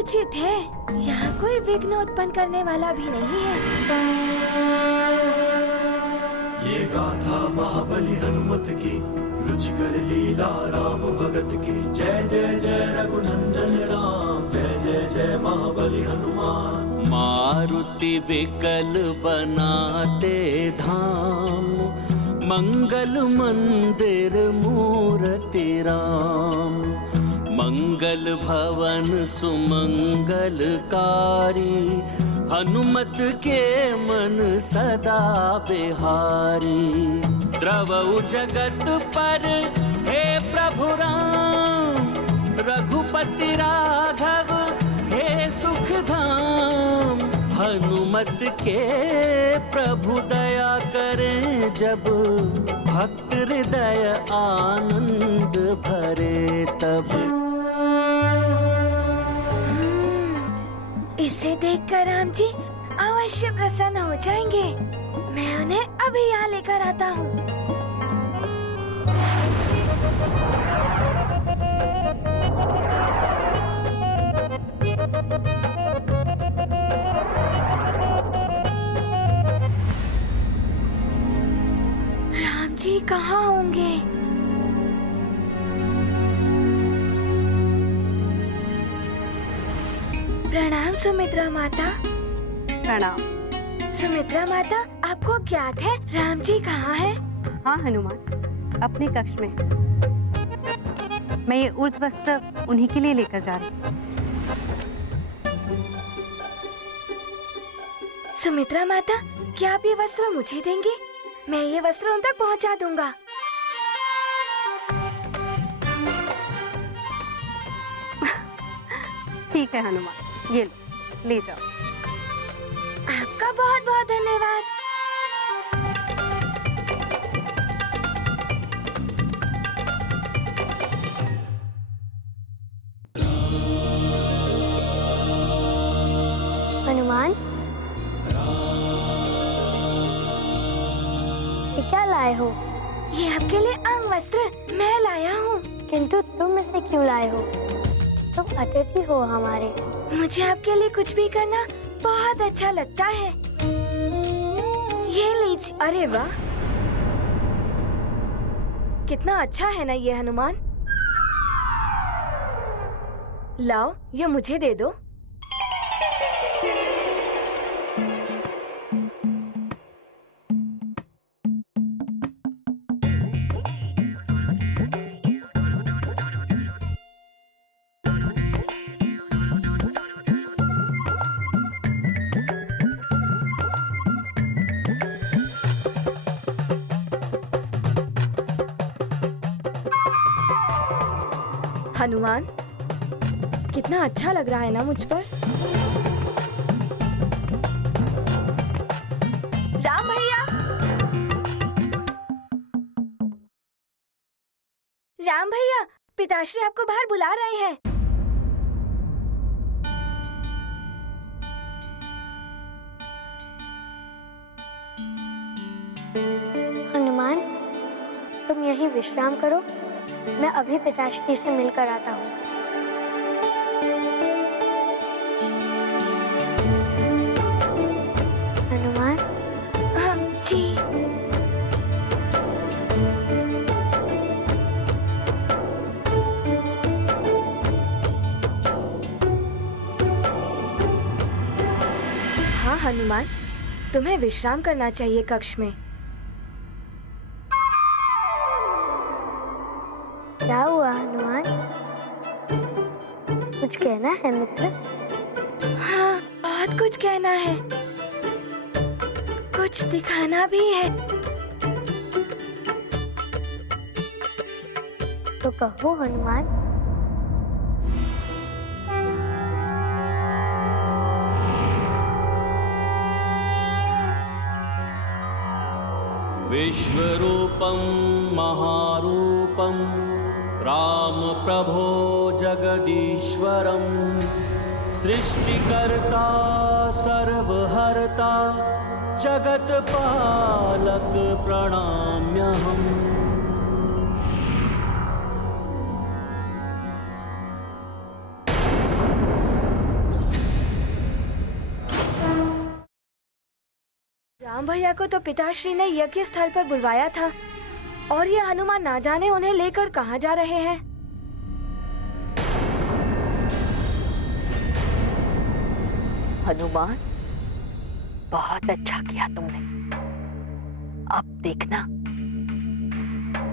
उचित है। यहाँ कोई विघ्न उत्पन्न करने वाला भी नहीं है। ये गाथा महाबली हनुमत की, रुचिकर लीला राम भगत की। जय जय जय रघुनंदन राम, जय जय जय महाबली हनुमान। मारुति विकल बनाते धाम, मंगल मंदिर मूर्ति राम। मंगल भवन सुमंगलकारी, हनुमत के मन सदा बिहारी। द्रवउ जगत पर हे प्रभु राम, रघुपति राघव हे सुख धाम। हनुमत के प्रभु दया करें, जब भक्त हृदय आनंद भरे तब। इसे देखकर राम जी अवश्य प्रसन्न हो जाएंगे। मैं उन्हें अभी यहाँ लेकर आता हूँ। राम जी कहाँ होंगे? प्रणाम सुमित्रा माता। प्रणाम। सुमित्रा माता, आपको ज्ञात है राम जी कहाँ हैं? हाँ हनुमान, अपने कक्ष में। मैं ये उर्ध वस्त्र उन्हीं के लिए लेकर जा रही हूँ। सुमित्रा माता, क्या आप ये वस्त्र मुझे देंगे? मैं ये वस्त्र उन तक पहुँचा दूंगा। ठीक है हनुमान, ये ले जाओ। आपका बहुत बहुत धन्यवाद। हनुमान, ये क्या लाए हो? ये आपके लिए अंग वस्त्र मैं लाया हूँ। किंतु तुम इसे क्यों लाए हो? तुम अतिथि हो हमारे। मुझे आपके लिए कुछ भी करना बहुत अच्छा लगता है। ये लीजिए। अरे वाह, कितना अच्छा है ना ये हनुमान। लाओ, ये मुझे दे दो। हनुमान, कितना अच्छा लग रहा है ना मुझ पर। राम भैया, राम भैया, पिताश्री आपको बाहर बुला रहे हैं। हनुमान, तुम यहीं विश्राम करो, मैं अभी पिताश्री से मिलकर आता हूँ। हनुमान। हाँ जी। हाँ हनुमान, तुम्हें विश्राम करना चाहिए कक्ष में। क्या हुआ हनुमान? कुछ कहना है मित्र? हाँ, बहुत कुछ कहना है, कुछ दिखाना भी है। तो कहो हनुमान। विश्वरूपं महारूपं राम प्रभो जगदीश्वरं, सृष्टिकर्ता सर्वहर्ता जगत्पालक प्रणम्यहम्। राम भैया को तो पिताश्री ने यज्ञ स्थल पर बुलवाया था और ये हनुमान ना जाने उन्हें लेकर कहाँ जा रहे हैं। हनुमान, बहुत अच्छा किया तुमने। अब देखना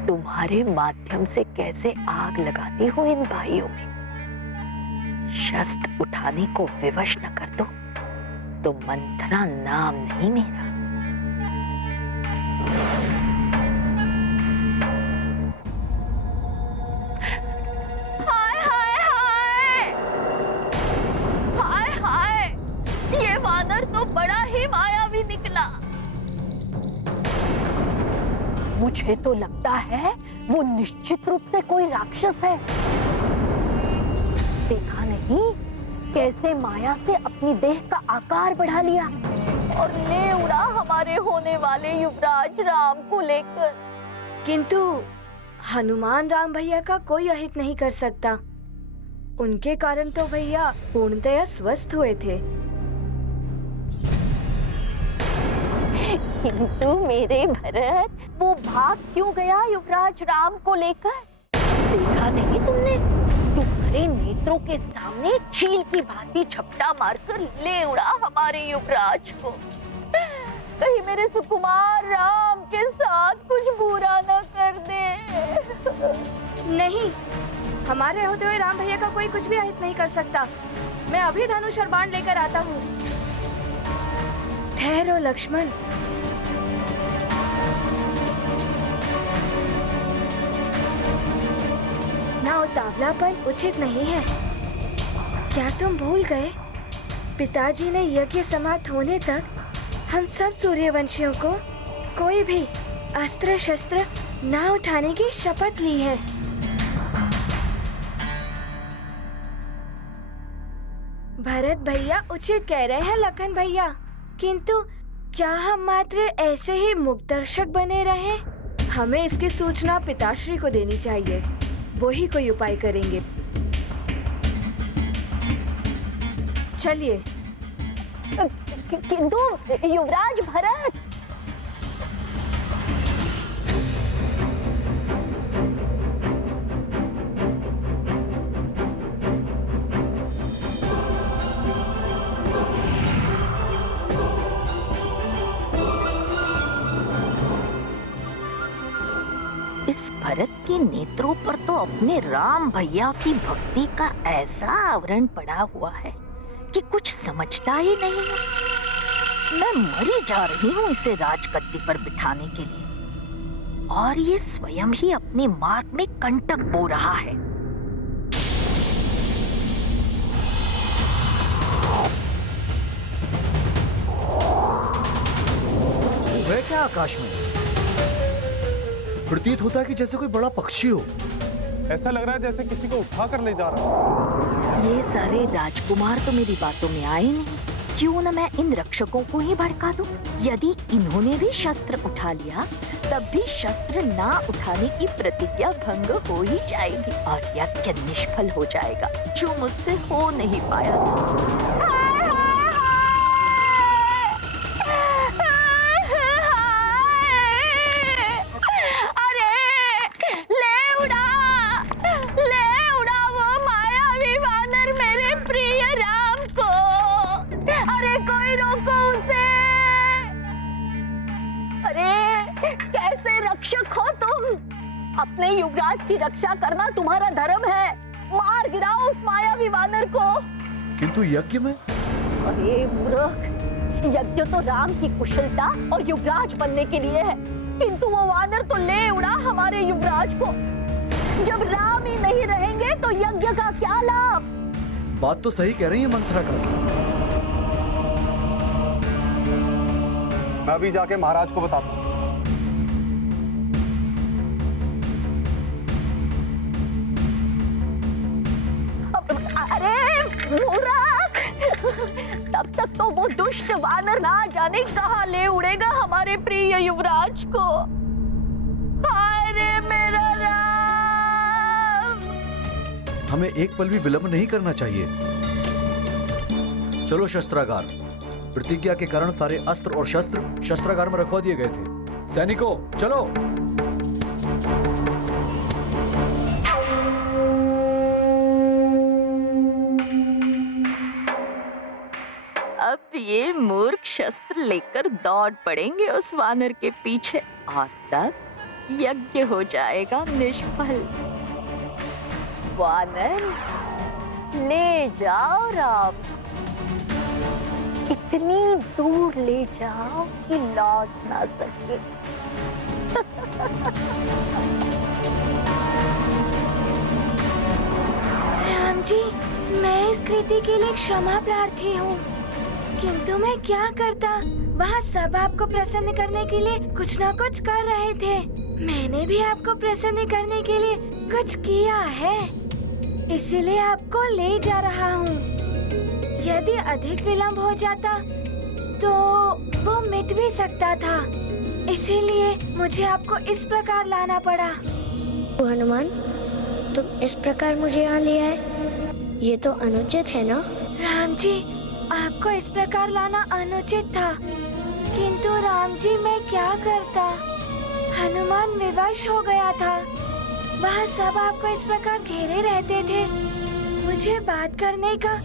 तुम्हारे माध्यम से कैसे आग लगाती हूँ इन भाइयों में। शस्त्र उठाने को विवश न कर दो तो मंथरा नाम नहीं मेरा। हाय हाय हाय हाय हाय, ये वानर तो बड़ा ही मायावी निकला। मुझे तो लगता है वो निश्चित रूप से कोई राक्षस है। देखा नहीं कैसे माया से अपनी देह का आकार बढ़ा लिया और ले उड़ा हमारे होने वाले युवराज राम को लेकर। किंतु हनुमान राम भैया का कोई अहित नहीं कर सकता। उनके कारण तो भैया पूर्णतया स्वस्थ हुए थे। किंतु मेरे भरत, वो भाग क्यों गया युवराज राम को लेकर? देखा नहीं तुमने? तुम्हारे नेत्रों के सामने चील की भांति झपटा मारकर ले उड़ा हमारे युवराज को। कहीं मेरे सुकुमार राम के साथ कुछ बुरा न कर दे। नहीं, हमारे होते हुए राम भैया का कोई कुछ भी अहित नहीं कर सकता। मैं अभी धनुष और बाण लेकर आता हूँ। ठहरो लक्ष्मण। ना उतावलापन उचित नहीं है। क्या तुम भूल गए? पिताजी ने यज्ञ समाप्त होने तक हम सब सूर्यवंशियों को कोई भी अस्त्र शस्त्र ना उठाने की शपथ ली है। भरत भैया उचित कह रहे हैं लखन भैया, किंतु क्या हम मात्र ऐसे ही मुक्तदर्शक बने रहें? हमें इसकी सूचना पिताश्री को देनी चाहिए। वो ही कोई उपाय करेंगे। चलिए। किंतु युवराज भरत, इस भरत के नेत्रों पर तो अपने राम भैया की भक्ति का ऐसा आवरण पड़ा हुआ है कि कुछ समझता ही नहीं है। मैं मरी जा रही हूँ इसे राजगद्दी पर बिठाने के लिए, और ये स्वयं ही अपने मार्ग में कंटक बो रहा है। वह क्या आकाश में? प्रतीत होता है कि जैसे कोई बड़ा पक्षी हो। ऐसा लग रहा है जैसे किसी को उठा कर ले जा रहा है। ये सारे राजकुमार तो मेरी बातों में आए नहीं। क्यों न मैं इन रक्षकों को ही भड़का दूं? यदि इन्होंने भी शस्त्र उठा लिया तब भी शस्त्र ना उठाने की प्रतिज्ञा भंग हो ही जाएगी और यज्ञ निष्फल हो जाएगा, जो मुझसे हो नहीं पाया था। अपने युवराज की रक्षा करना तुम्हारा धर्म है। मार गिराओ उस मायावी वानर को। किंतु यज्ञ में? अरे मूर्ख, यज्ञ तो राम की कुशलता और युवराज बनने के लिए है, किंतु वो वानर तो ले उड़ा हमारे युवराज को। जब राम ही नहीं रहेंगे तो यज्ञ का क्या लाभ? बात तो सही कह रही है मंथरा का। मैं अभी जाके महाराज को बताता हूँ। मूर्ख, तब तक तो वो दुष्ट वानर ना जाने कहाँ ले उड़ेगा हमारे प्रिय युवराज को। हाय रे मेरा राम! हमें एक पल भी विलंब नहीं करना चाहिए। चलो शस्त्रागार, प्रतिज्ञा के कारण सारे अस्त्र और शस्त्र शस्त्रागार में रखवा दिए गए थे। सैनिकों, चलो। अब ये मूर्ख शस्त्र लेकर दौड़ पड़ेंगे उस वानर के पीछे और तब यज्ञ हो जाएगा निष्फल। वानर ले जाओ राम, इतनी दूर ले जाओ कि लौट ना सके। राम जी, मैं इस कृति के लिए क्षमा प्रार्थी हूँ, किंतु मैं क्या करता। वहाँ सब आपको प्रसन्न करने के लिए कुछ ना कुछ कर रहे थे। मैंने भी आपको प्रसन्न करने के लिए कुछ किया है, इसीलिए आपको ले जा रहा हूँ। यदि अधिक विलंब हो जाता तो वो मिट भी सकता था, इसीलिए मुझे आपको इस प्रकार लाना पड़ा। हनुमान, तुम इस प्रकार मुझे यहाँ ले आए, ये तो अनुचित है ना? राम जी, आपको इस प्रकार लाना अनुचित था, किंतु राम जी मैं क्या करता। हनुमान विवश हो गया था। वह सब आपको इस प्रकार घेरे रहते थे। मुझे बात करने का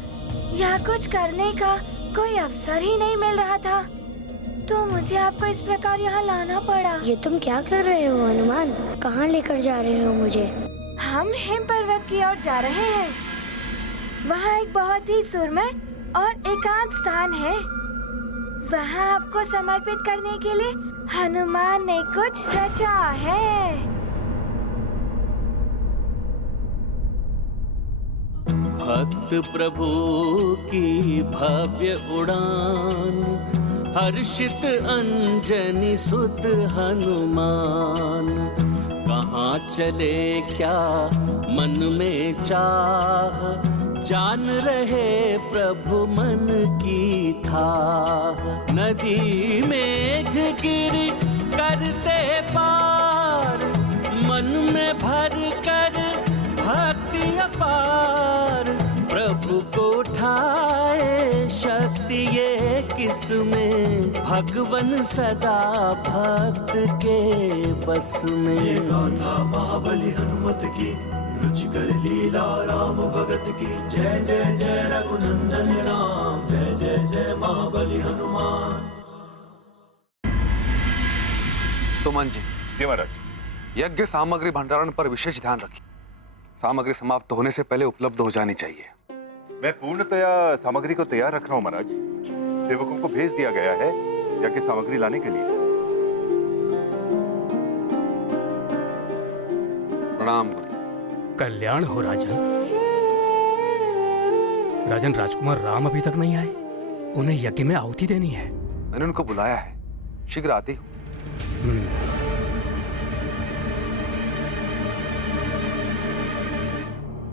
या कुछ करने का कोई अवसर ही नहीं मिल रहा था, तो मुझे आपको इस प्रकार यहाँ लाना पड़ा। ये तुम क्या कर रहे हो हनुमान? कहाँ लेकर जा रहे हो मुझे? हम हिम पर्वत की ओर जा रहे हैं। वहाँ एक बहुत ही सुरमय और एकांत स्थान है। वहाँ आपको समर्पित करने के लिए हनुमान ने कुछ रचा है। भक्त प्रभु की भव्य उड़ान, हर्षित अंजनी सुत हनुमान। कहाँ चले क्या मन में चाह, जान रहे प्रभु मन की थाह। नदी मेघ गिरी करते पार, मन में भर कर भक्ति अपार। प्रभु को उठाए शक्ति ये किसमें, भगवन सदा भक्त के बस में। ये गाथा महाबली हनुमत की, रुचिकर लीला राम भगत की। जय जय जय रघुनंदन राम, जय जय जय महाबली हनुमान। सुमन जी। जी महाराज। यज्ञ सामग्री भंडारण पर विशेष ध्यान रखिए। सामग्री समाप्त होने से पहले उपलब्ध हो जानी चाहिए। मैं पूर्णतया सामग्री को तैयार रख रहा हूँ महाराज। सेवकों को भेज दिया गया है यज्ञ सामग्री लाने के लिए। प्रणाम। कल्याण हो राजन। राजन, राजकुमार राम अभी तक नहीं आए। उन्हें यज्ञ में आहुति देनी है। मैंने उनको बुलाया है, शीघ्र आती हूँ।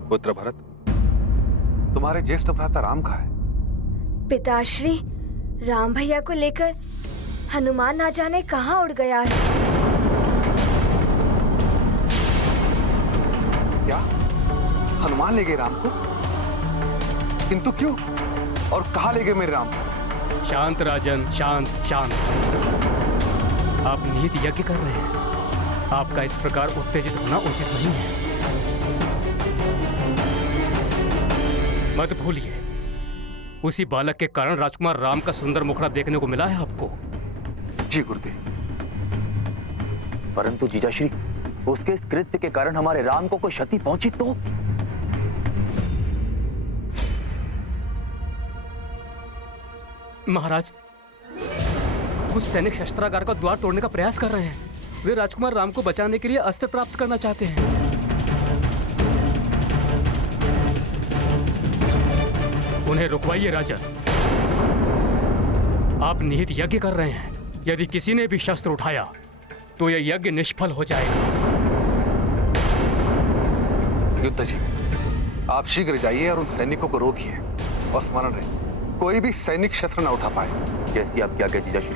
पुत्र भरत, तुम्हारे ज्येष्ठ भ्राता राम कहाँ है? पिताश्री, राम भैया को लेकर हनुमान ना जाने कहाँ उड़ गया है। क्या हनुमान ले गए राम को? किंतु क्यों और कहाँ ले गए मेरे राम को? शांत राजन, शांत शांत। आप निहित यज्ञ कर रहे हैं। आपका इस प्रकार उत्तेजित होना उचित नहीं है। मत भूलिए, उसी बालक के कारण राजकुमार राम का सुंदर मुखड़ा देखने को मिला है आपको। जी गुरुदेव। परंतु जीजाश्री, उसके इस कृत्य के कारण हमारे राम को कोई क्षति पहुंची तो? महाराज, कुछ सैनिक शस्त्रागार का द्वार तोड़ने का प्रयास कर रहे हैं। वे राजकुमार राम को बचाने के लिए अस्त्र प्राप्त करना चाहते हैं। उन्हें रुकवाइए राजन। आप निहित यज्ञ कर रहे हैं। यदि किसी ने भी शस्त्र उठाया तो यह यज्ञ निष्फल हो जाएगा। युद्ध जी, आप शीघ्र जाइए और उन सैनिकों को रोकिए और स्मरण रहे, कोई भी सैनिक शस्त्र न उठा पाए। जैसी आप क्या कहते जीजाश्री।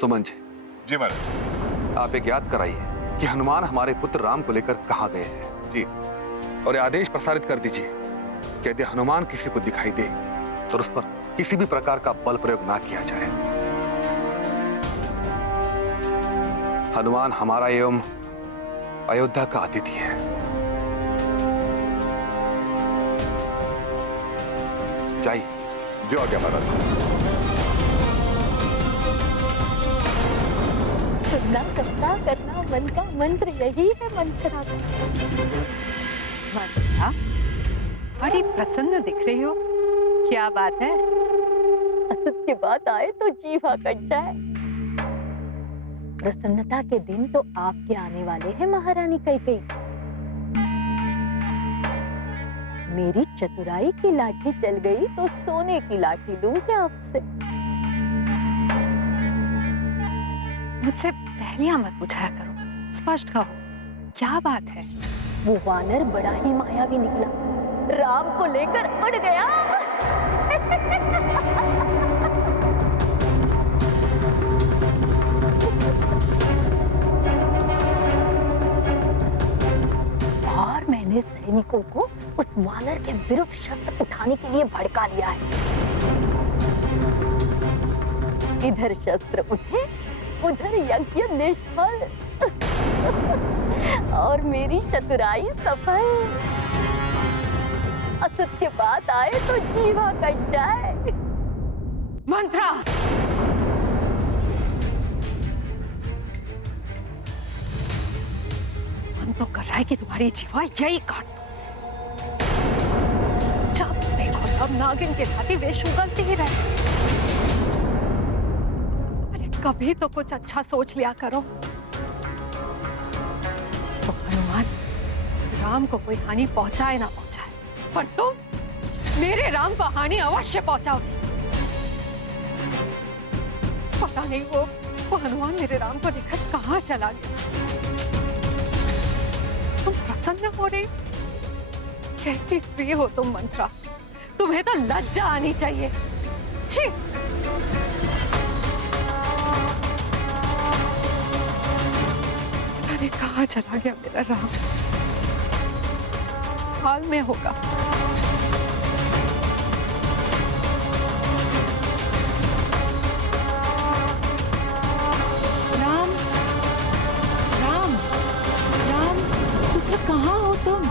सुमन जी। जी महाराज। आप एक याद कराइए कि हनुमान हमारे पुत्र राम को लेकर कहाँ गए हैं। जी। और ये आदेश प्रसारित कर दीजिए कि यदि हनुमान किसी को दिखाई दे तो उस पर किसी भी प्रकार का बल प्रयोग ना किया जाए। हनुमान हमारा एवं अयोध्या का अतिथि है। जाइए। जो आ गया महाराज। सुनना सपना करना मन का मंत्र यही है मंत्रा। मंत्रा, बड़ी प्रसन्न दिख रही हो, क्या बात है? असत के बाद आए तो जीवा कट जाए। प्रसन्नता के दिन तो आपके आने वाले हैं महारानी कैकेयी। मेरी चतुराई की लाठी चल गई तो सोने की लाठी लूंगी आपसे। मुझसे पहलियां मत पूछाया करो, स्पष्ट कहो, क्या बात है? वो वानर बड़ा ही मायावी निकला, राम को लेकर उड़ गया। और मैंने सैनिकों को उस वानर के विरुद्ध शस्त्र उठाने के लिए भड़का लिया है। इधर शस्त्र उठे, उधर यज्ञ निष्फल और मेरी चतुराई सफल। असत के बाद आए तो जीवा कट जाए। मंत्रा, मन तो कर रहा है कि तुम्हारी जीवा यही काट दो। जब देखो सब नागिन के भांति वेश उगलती ही रहे। अरे कभी तो कुछ अच्छा सोच लिया करो। तो हनुमान, राम को कोई हानि पहुंचाए ना पहुंचाए, पर तुम मेरे राम को हानि अवश्य पहुंचाओगे। पता नहीं वो हनुमान मेरे राम को लेकर कहां चला गया। तुम प्रसन्न हो रही? कैसी स्त्री हो तुम मंत्रा, तुम्हें तो लज्जा आनी चाहिए। छी! पता नहीं कहां चला गया मेरा राम। साल में होगा। राम, राम, राम, कहाँ हो तुम?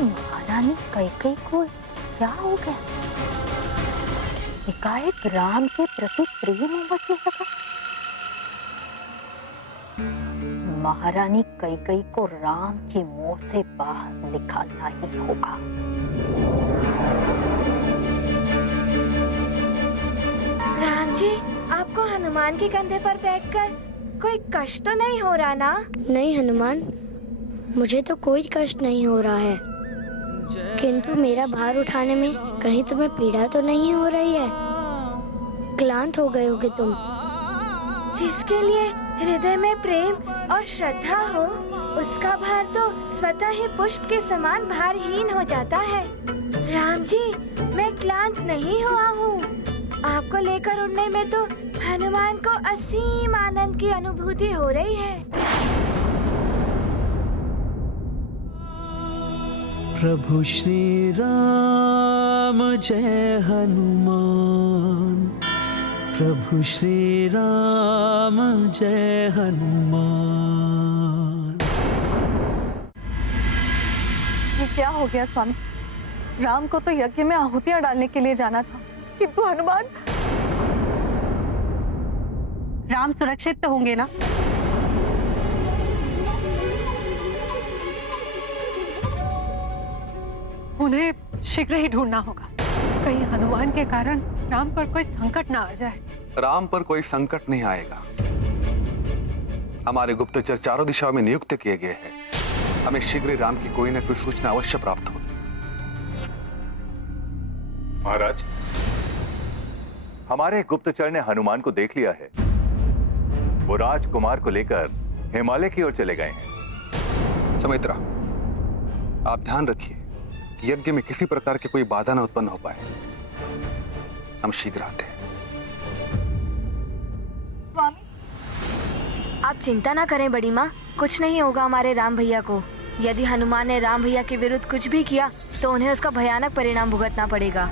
महारानी कैकेयी को क्या हो गया? एकाएक राम के प्रति प्रेम उमड़ने लगा। महारानी कैकेयी को राम की मोह से बाहर निकालना ही होगा। राम जी, आपको हनुमान के कंधे पर बैठकर कोई कष्ट तो नहीं हो रहा ना? नहीं हनुमान, मुझे तो कोई कष्ट नहीं हो रहा है, किंतु मेरा भार उठाने में कहीं तुम्हें पीड़ा तो नहीं हो रही है? क्लांत हो गए होगे तुम। जिसके लिए हृदय में प्रेम और श्रद्धा हो, उसका भार तो स्वतः ही पुष्प के समान भारहीन हो जाता है। राम जी, मैं क्लांत नहीं हुआ हूँ। आपको लेकर उड़ने में तो हनुमान को असीम आनंद की अनुभूति हो रही है। प्रभु श्री राम जय हनुमान, प्रभु श्री राम जय हनुमान। ये क्या हो गया स्वामी? राम को तो यज्ञ में आहुतियां डालने के लिए जाना था, किंतु हनुमान। राम सुरक्षित तो होंगे ना? उन्हें शीघ्र ही ढूंढना होगा, कहीं हनुमान के कारण राम पर कोई संकट ना आ जाए। राम पर कोई संकट नहीं आएगा। हमारे गुप्तचर चारों दिशाओं में नियुक्त किए गए हैं। हमें शीघ्र ही राम की कोई न कोई सूचना अवश्य प्राप्त होगी। महाराज, हमारे गुप्तचर ने हनुमान को देख लिया है। वो राजकुमार को लेकर हिमालय की ओर चले गए हैं। सुमित्रा, आप ध्यान रखिए कि यज्ञ में किसी प्रकार की कोई बाधा न उत्पन्न हो पाए। हम शीघ्र आते हैं। स्वामी, आप चिंता ना करें बड़ी माँ, कुछ नहीं होगा हमारे राम भैया को। यदि हनुमान ने राम भैया के विरुद्ध कुछ भी किया तो उन्हें उसका भयानक परिणाम भुगतना पड़ेगा।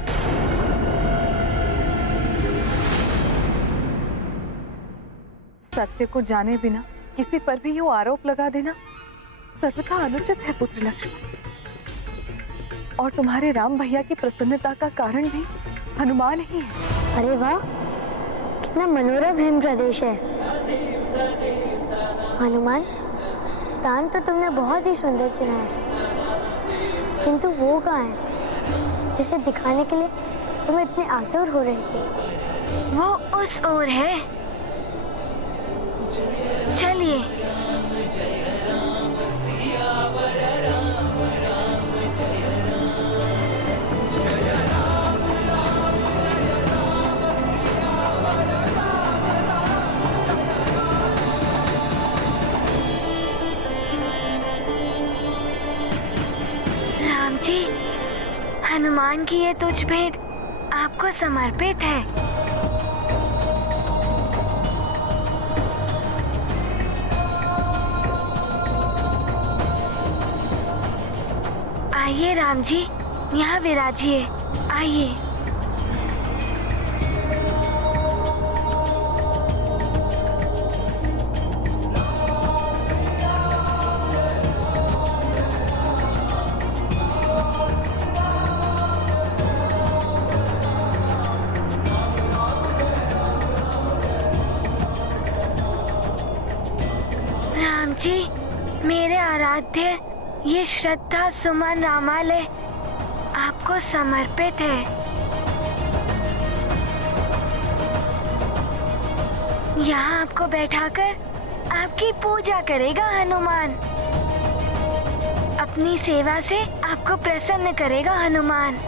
सत्य को जाने बिना किसी पर भी यूं आरोप लगा देना सर्वथा अनुचित है पुत्र लक्ष्मण। और तुम्हारे राम भैया की प्रसन्नता का कारण भी हनुमान ही है। अरे वाह, कितना मनोरम हिम प्रदेश है। हनुमान, दान तो तुमने बहुत ही सुंदर चुना है, किंतु वो कहाँ है जिसे दिखाने के लिए तुम इतने आतुर हो रहे थे? वो उस ओर है, चलिए। राम जी, हनुमान की ये तुच्छ भेंट आपको समर्पित है। आइए राम जी, यहाँ विराजिए, आइए। राम जी, मेरे आराध्य, ये श्रद्धा सुमन रामालय आपको समर्पित है। यहाँ आपको बैठाकर आपकी पूजा करेगा हनुमान। अपनी सेवा से आपको प्रसन्न करेगा हनुमान।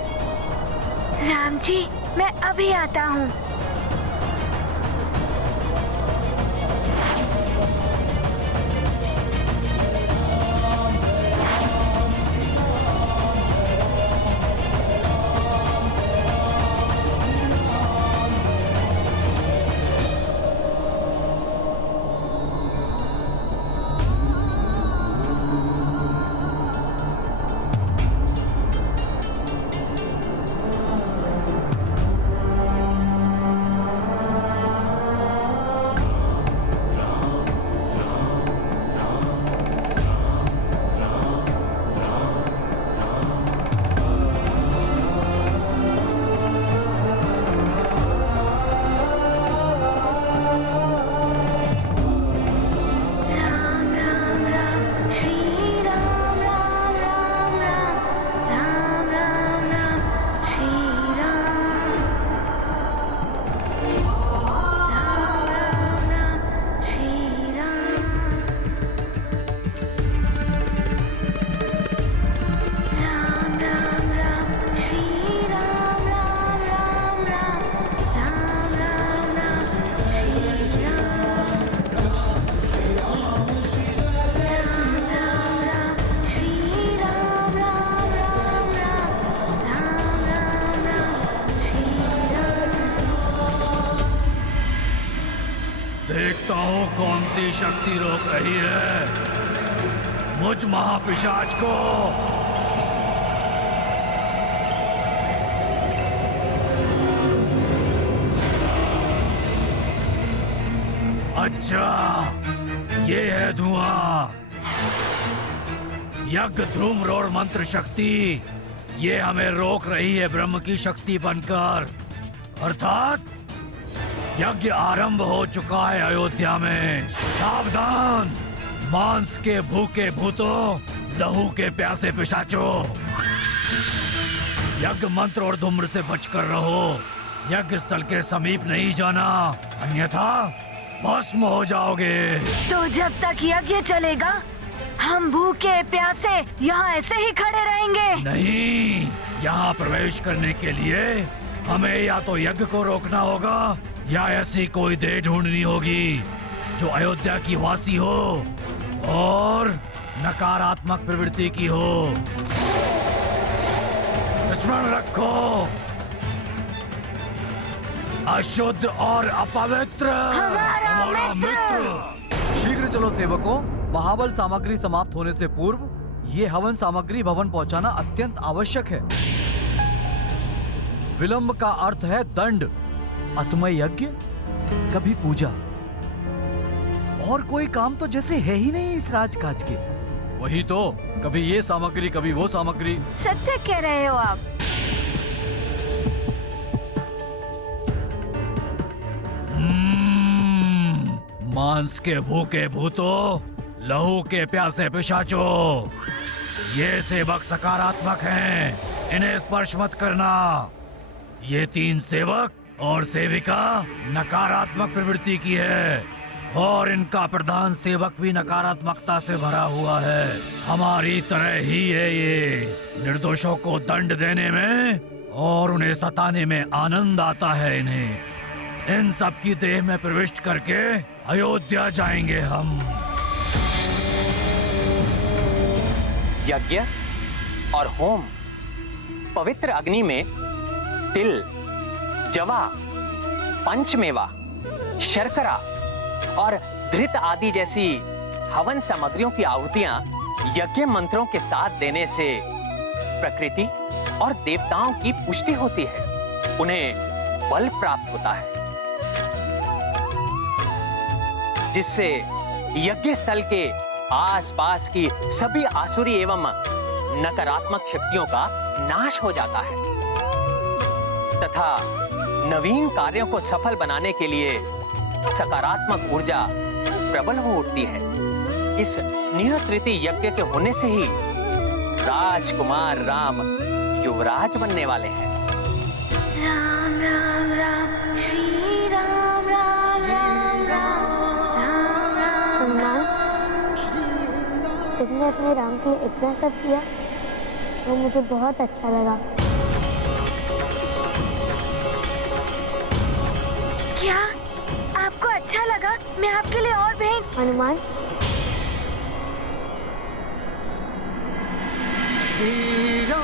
राम जी, मैं अभी आता हूँ। देखता हूँ कौन सी शक्ति रोक रही है मुझ महापिशाच को। अच्छा, ये है धुआं। यज्ञ ध्रुम रोड़ मंत्र शक्ति, ये हमें रोक रही है ब्रह्म की शक्ति बनकर। अर्थात यज्ञ आरंभ हो चुका है अयोध्या में। सावधान, मांस के भूखे भूतों, लहू के प्यासे पिशाचों। यज्ञ मंत्र और धूम्र से बचकर रहो। यज्ञ स्थल के समीप नहीं जाना, अन्यथा भस्म हो जाओगे। तो जब तक यज्ञ चलेगा हम भूखे प्यासे यहाँ ऐसे ही खड़े रहेंगे? नहीं, यहाँ प्रवेश करने के लिए हमें या तो यज्ञ को रोकना होगा या ऐसी कोई देह ढूंढनी होगी जो अयोध्या की वासी हो और नकारात्मक प्रवृत्ति की हो। स्मरण रखो, अशुद्ध और अपवित्र हमारा मित्र। शीघ्र चलो सेवकों, महाबल सामग्री समाप्त होने से पूर्व ये हवन सामग्री भवन पहुंचाना अत्यंत आवश्यक है। विलंब का अर्थ है दंड, असमय यज्ञ, कभी पूजा, और कोई काम तो जैसे है ही नहीं इस राजकाज के। वही तो, कभी ये सामग्री कभी वो सामग्री। सत्य कह रहे हो आप। मांस के भूखे भूतों, लहू के प्यासे पिशाचों, ये सेवक सकारात्मक हैं, इन्हें स्पर्श मत करना। ये 3 सेवक और सेविका नकारात्मक प्रवृत्ति की है, और इनका प्रधान सेवक भी नकारात्मकता से भरा हुआ है। हमारी तरह ही है ये, निर्दोषों को दंड देने में और उन्हें सताने में आनंद आता है इन्हें। इन सब की देह में प्रविष्ट करके अयोध्या जाएंगे हम। यज्ञ और होम, पवित्र अग्नि में तिल, जवा, पंचमेवा, शर्करा और धृत आदि जैसी हवन सामग्रियों की आहुतियां यज्ञ मंत्रों के साथ देने से प्रकृति और देवताओं की पुष्टि होती है, उन्हें बल प्राप्त होता है, जिससे यज्ञ स्थल के आसपास की सभी आसुरी एवं नकारात्मक शक्तियों का नाश हो जाता है तथा नवीन कार्यों को सफल बनाने के लिए सकारात्मक ऊर्जा प्रबल हो उठती है। इस नियत यज्ञ के होने से ही राजकुमार राम युवराज बनने वाले हैं। राम राम राम श्री राम राम राम राम राम राम। तुमने अपने राम के लिए इतना सब किया, वो मुझे बहुत अच्छा लगा। क्या आपको अच्छा लगा? मैं आपके लिए और भेंट। हनुमान, श्री राम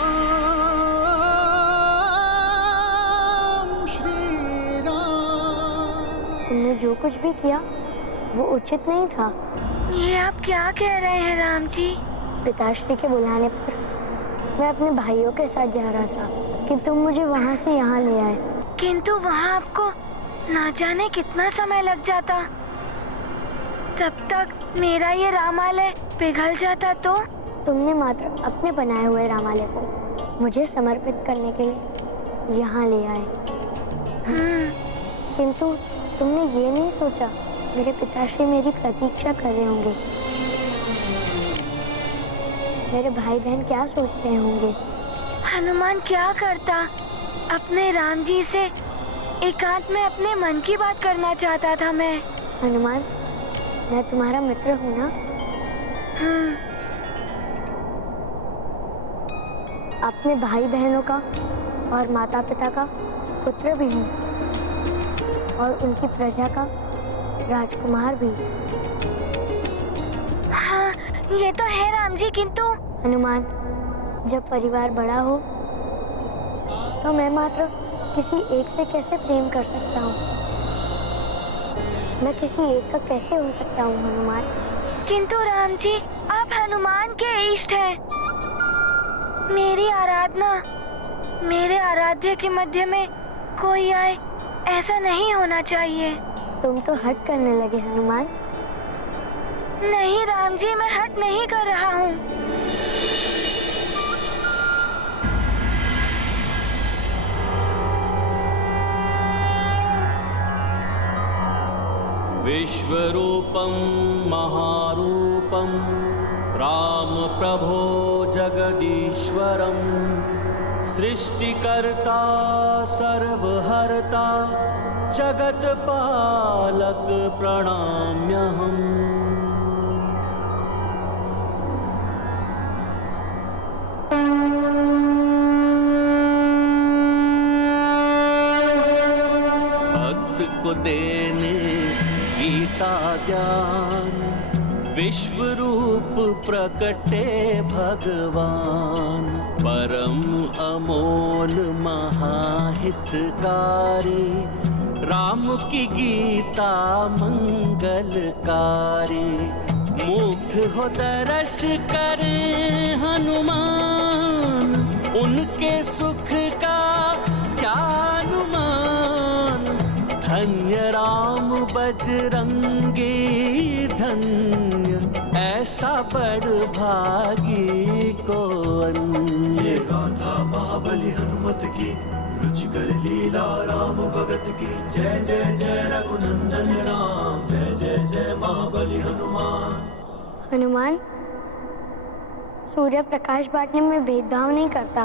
श्री राम। तुमने जो कुछ भी किया वो उचित नहीं था। ये आप क्या कह रहे हैं राम जी? पिताश्री के बुलाने पर मैं अपने भाइयों के साथ जा रहा था कि तुम मुझे वहाँ से यहाँ ले आए। किंतु वहाँ आपको ना जाने कितना समय लग जाता। तब तक मेरा ये रामालय पिघल जाता तो? तुमने मात्र अपने बनाए हुए रामालय को मुझे समर्पित करने के लिए यहाँ ले आए। किंतु तुमने ये नहीं सोचा मेरे पिताश्री मेरी प्रतीक्षा कर रहे होंगे, मेरे भाई बहन क्या सोच रहे होंगे। हनुमान क्या करता, अपने राम जी से एकांत में अपने मन की बात करना चाहता था मैं। हनुमान, मैं तुम्हारा मित्र हूँ ना? अपने भाई बहनों का और माता पिता का पुत्र भी हूँ, और उनकी प्रजा का राजकुमार भी। हाँ, ये तो है राम जी, किंतु हनुमान, जब परिवार बड़ा हो तो मैं मात्र किसी एक से कैसे प्रेम कर सकता हूँ? मैं किसी एक का कैसे हो सकता हूँ हनुमान? किंतु राम जी, आप हनुमान के इष्ट हैं। मेरी आराधना, मेरे आराध्य के मध्य में कोई आए, ऐसा नहीं होना चाहिए। तुम तो हट करने लगे हनुमान। नहीं राम जी, मैं हट नहीं कर रहा हूँ। विश्वरूपं महारूपं राम प्रभो जगदीश्वरं सृष्टिकर्ता सर्वहर्ता जगत्पालक प्रणम्यहम्। भक्त को देने गीता ज्ञान विश्व रूप प्रकटे भगवान। परम अमोल महाहितकारी राम की गीता मंगलकारी। मुग्ध हो दर्श कर हनुमान, उनके सुख का क्या अनुमान। धन्य राम बजरंगी धन्य, ऐसा बड़ भागी को अन्य। ये गाथा महाबली हनुमत की, रुचिकर लीला राम भगत की। जय जय जय रघुनंदन राम, जय जय जय महाबली हनुमान। हनुमान, सूर्य प्रकाश बांटने में भेदभाव नहीं करता।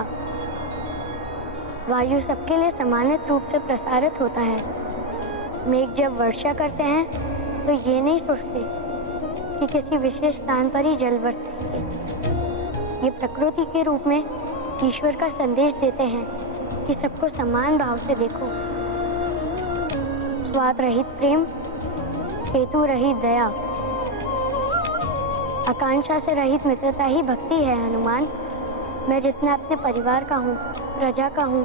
वायु सबके लिए समानित रूप से प्रसारित होता है। मेघ जब वर्षा करते हैं तो ये नहीं सोचते कि किसी विशेष स्थान पर ही जल बरसेंगे। ये प्रकृति के रूप में ईश्वर का संदेश देते हैं कि सबको समान भाव से देखो। स्वार्थ रहित प्रेम, हेतु रहित दया, आकांक्षा से रहित मित्रता ही भक्ति है। हनुमान, मैं जितना अपने परिवार का हूँ, प्रजा का हूँ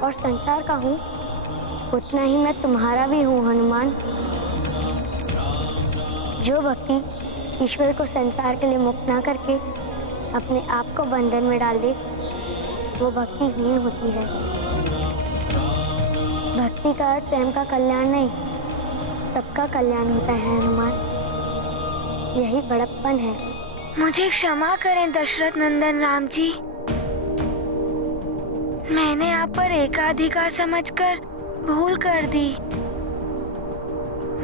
और संसार का हूँ, उतना ही मैं तुम्हारा भी हूँ। हनुमान, जो भक्ति ईश्वर को संसार के लिए मुक्त ना करके अपने आप को बंधन में डाल दे, वो भक्तिहीन होती है। भक्ति का अर्थ स्वयं का कल्याण नहीं, सबका कल्याण होता है। हनुमान, यही बड़प्पन है। मुझे क्षमा करें दशरथ नंदन राम जी। मैंने आप पर एकाधिकार समझकर भूल कर दी।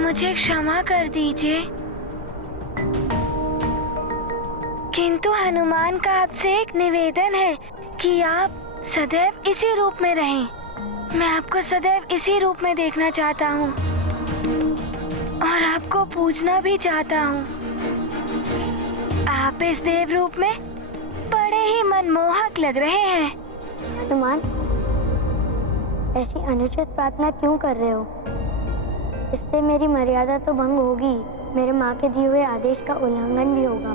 मुझे क्षमा कर दीजिए। किंतु हनुमान का आपसे एक निवेदन है कि आप सदैव इसी रूप में रहें। मैं आपको सदैव इसी रूप में देखना चाहता हूँ और आपको पूजना भी चाहता हूँ। आप इस देव रूप में बड़े ही मनमोहक लग रहे हैं। हनुमान, ऐसी अनुचित प्रार्थना क्यों कर रहे हो? इससे मेरी मर्यादा तो भंग होगी, मेरे माँ के दिए हुए आदेश का उल्लंघन भी होगा।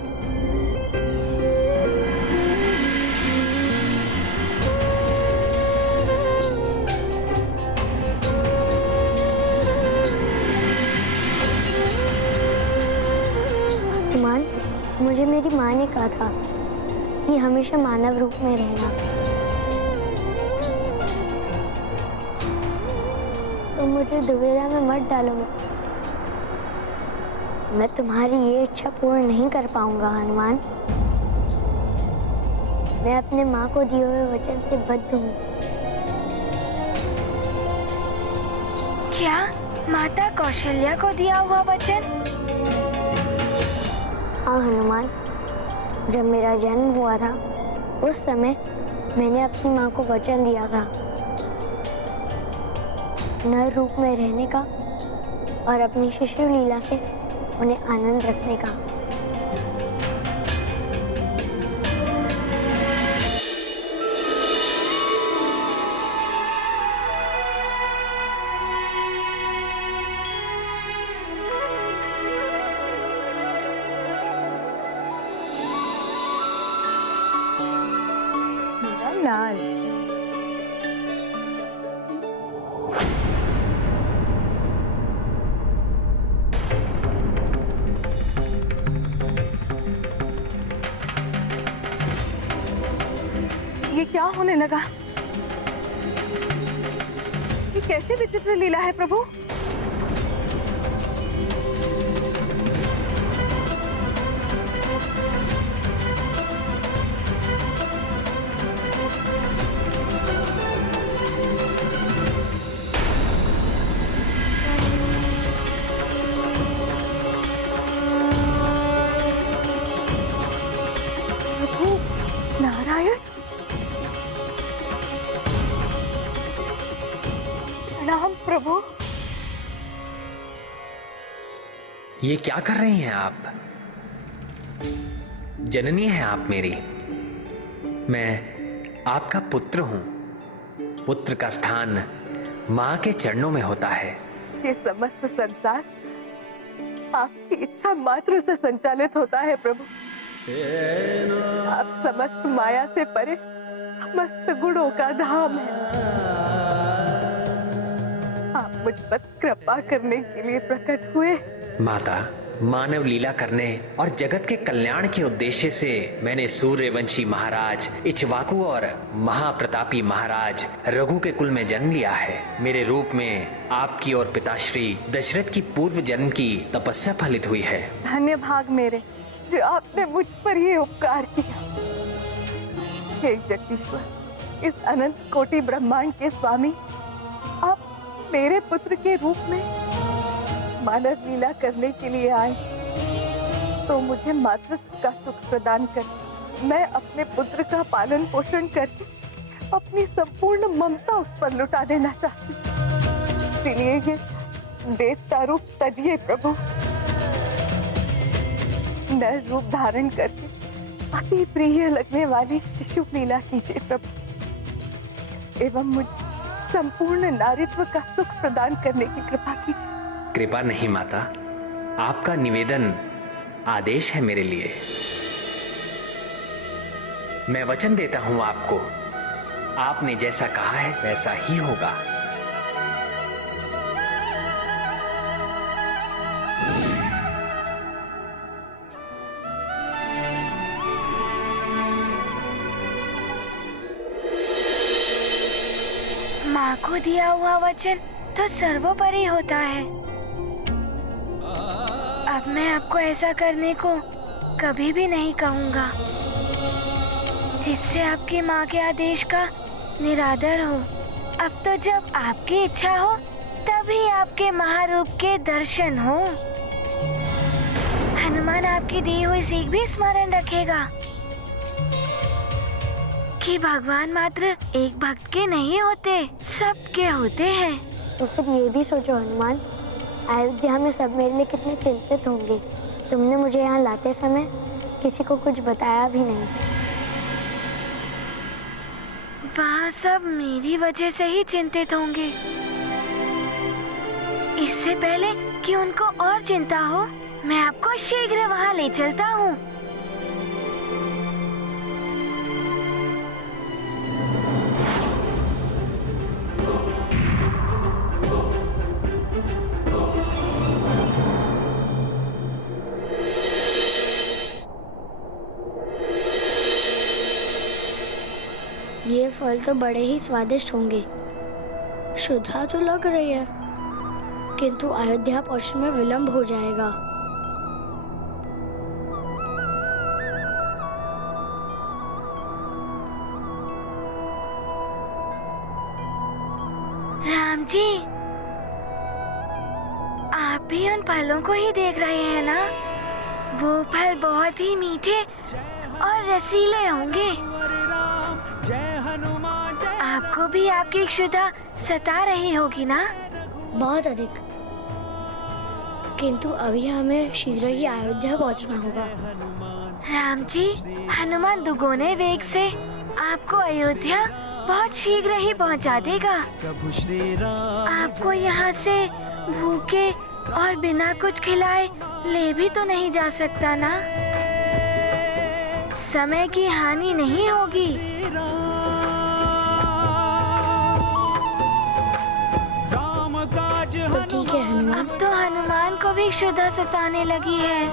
हनुमान, मुझे मेरी माँ ने कहा था कि हमेशा मानव रूप में रहना। तो मुझे दुविधा में मत डालो। मैं तुम्हारी ये इच्छा पूर्ण नहीं कर पाऊंगा। हनुमान, मैं अपने माँ को दिए हुए वचन से बद्ध हूँ। क्या माता कौशल्या को दिया हुआ वचन? हाँ हनुमान, जब मेरा जन्म हुआ था उस समय मैंने अपनी माँ को वचन दिया था नर रूप में रहने का और अपनी शिशु लीला से उन्हें आनंद रखने का। लाल, ये क्या होने लगा? ये कैसी विचित्र लीला है प्रभु? नारायण, प्रणाम प्रभु। ये क्या कर रही हैं आप? जननी हैं आप मेरी। मैं आपका पुत्र हूं। पुत्र का स्थान मां के चरणों में होता है। ये समस्त संसार आपकी इच्छा मात्र से संचालित होता है प्रभु। आप समस्त माया से परे समस्त गुणों का धाम है। आप मुझ पर कृपा करने के लिए प्रकट हुए। माता, मानव लीला करने और जगत के कल्याण के उद्देश्य से मैंने सूर्यवंशी महाराज इक्ष्वाकु और महाप्रतापी महाराज रघु के कुल में जन्म लिया है। मेरे रूप में आपकी और पिताश्री दशरथ की पूर्व जन्म की तपस्या फलित हुई है। धन्य भाग मेरे जो आपने मुझ पर ये उपकार किया। हे जगदीश्वर, इस अनंत कोटि ब्रह्मांड के स्वामी, आप मेरे पुत्र के रूप में मानव लीला करने के लिए आए तो मुझे मातृत्व का सुख प्रदान कर मैं अपने पुत्र का पालन पोषण करके अपनी संपूर्ण ममता उस पर लुटा देना चाहती हूँ। इसलिए ये देवता रूप तजिए प्रभु, नर रूप धारण करके अति प्रिय लगने वाली शिशु लीला कीजिए प्रभु, एवं मुझ संपूर्ण नारीत्व का सुख प्रदान करने की कृपा कीजिए। कृपा नहीं माता, आपका निवेदन आदेश है मेरे लिए। मैं वचन देता हूं आपको, आपने जैसा कहा है वैसा ही होगा। माँ को दिया हुआ वचन तो सर्वोपरि होता है। अब मैं आपको ऐसा करने को कभी भी नहीं कहूँगा जिससे आपकी माँ के आदेश का निरादर हो। अब तो जब आपकी इच्छा हो तभी आपके महारूप के दर्शन हो। हनुमान आपकी दी हुई सीख भी स्मरण रखेगा कि भगवान मात्र एक भक्त के नहीं होते, सबके होते हैं। तो फिर ये भी सोचो हनुमान, अयोध्या में सब मेरे लिए कितने चिंतित होंगे। तुमने मुझे यहाँ लाते समय किसी को कुछ बताया भी नहीं। वहाँ सब मेरी वजह से ही चिंतित होंगे। इससे पहले कि उनको और चिंता हो, मैं आपको शीघ्र वहाँ ले चलता हूँ। ये फल तो बड़े ही स्वादिष्ट होंगे। शुद्धा तो लग रही है, किंतु अयोध्या पहुंचने में विलंब हो जाएगा। राम जी, आप भी उन फलों को ही देख रहे हैं ना? वो फल बहुत ही मीठे और रसीले होंगे। आपको भी आपकी इच्छुता सता रही होगी ना? बहुत अधिक, किंतु अभी हमें शीघ्र ही अयोध्या पहुंचना होगा। राम जी, हनुमान दुगुने वेग से आपको अयोध्या बहुत शीघ्र ही पहुंचा देगा। आपको यहाँ से भूखे और बिना कुछ खिलाए ले भी तो नहीं जा सकता ना? समय की हानि नहीं होगी। तो ठीक है हनुमान। अब तो हनुमान को भी क्षुधा सताने लगी है।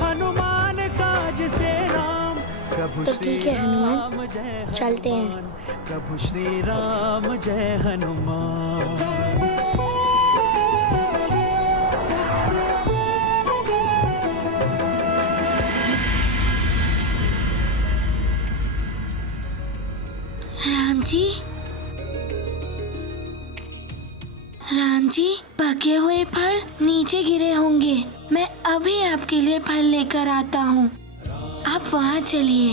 हनुमान काज से राम, प्रभु तो ठीक है हनुमान, चलते हैं। प्रभु श्री राम जय हनुमान। राम जी, पके हुए फल नीचे गिरे होंगे। मैं अभी आपके लिए फल लेकर आता हूँ। आप वहाँ चलिए।